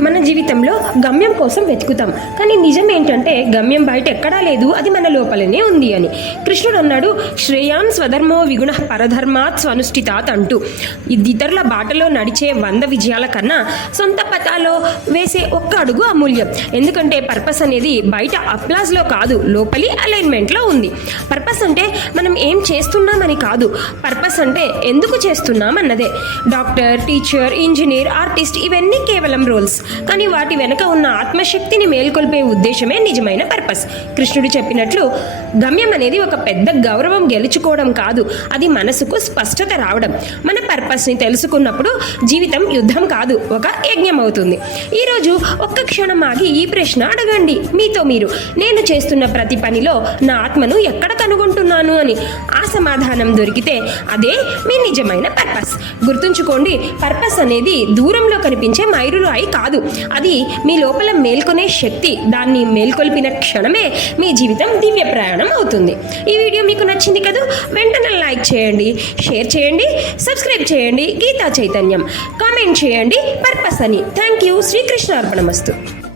మన జీవితంలో గమ్యం కోసం వెతుకుతాం. కానీ నిజం ఏంటంటే గమ్యం బయట ఎక్కడా లేదు అది మన లోపలనే ఉంది అని. కృష్ణుడు అన్నాడు శ్రేయాన్ స్వధర్మో విగుణ పరధర్మాత్ స్వనుష్ఠితాత్ అంటూ ఇద్దరుల బాటలో నడిచే వంద విజయాల కన్నా సొంత పతాలో వేసే ఒక్క అడుగు అమూల్యం. ఎందుకంటే పర్పస్ అనేది బయట అప్లాజ్లో కాదు లోపలి అలైన్మెంట్లో ఉంది. పర్పస్ అంటే మనం ఏం చేస్తున్నామని కాదు పర్పస్ అంటే ఎందుకు చేస్తున్నాం అన్నదే డాక్టర్ టీచర్ ఇంజనీర్ ఆర్టిస్ట్ ఇవన్నీ కేవలం రోల్స్. కానీ వాటి వెనుక ఉన్న ఆత్మశక్తిని మేల్కొల్పే ఉద్దేశమే నిజమైన పర్పస్. కృష్ణుడు చెప్పినట్లు గమ్యం అనేది ఒక పెద్ద గౌరవం గెలుచుకోవడం కాదు అది మనసుకు స్పష్టత రావడం. మన పర్పస్ని తెలుసుకున్నప్పుడు జీవితం యుద్ధం కాదు ఒక యజ్ఞం అవుతుంది ఈరోజు ఒక్క క్షణం ఆగి ఈ ప్రశ్న అడగండి మీతో మీరు. నేను చేస్తున్న ప్రతి పనిలో నా ఆత్మను ఎక్కడ కనుగొంటున్నాను అని ఆ సమాధానం దొరికితే అదే మీ నిజమైన పర్పస్. గుర్తుంచుకోండి పర్పస్ అనేది దూరంలో కనిపించే మైరులు అయి కాదు. అది మీ లోపల మేల్కొనే శక్తి దాన్ని మేల్కొల్పిన క్షణమే మీ జీవితం దివ్య ప్రయాణం అవుతుంది. ఈ వీడియో మీకు నచ్చింది కదా? వెంటనే లైక్ చేయండి షేర్ చేయండి సబ్స్క్రైబ్ చేయండి. గీతా చైతన్యం. కామెంట్ చేయండి. పర్పస్ అని. Thank you. శ్రీకృష్ణ అర్పణమస్తు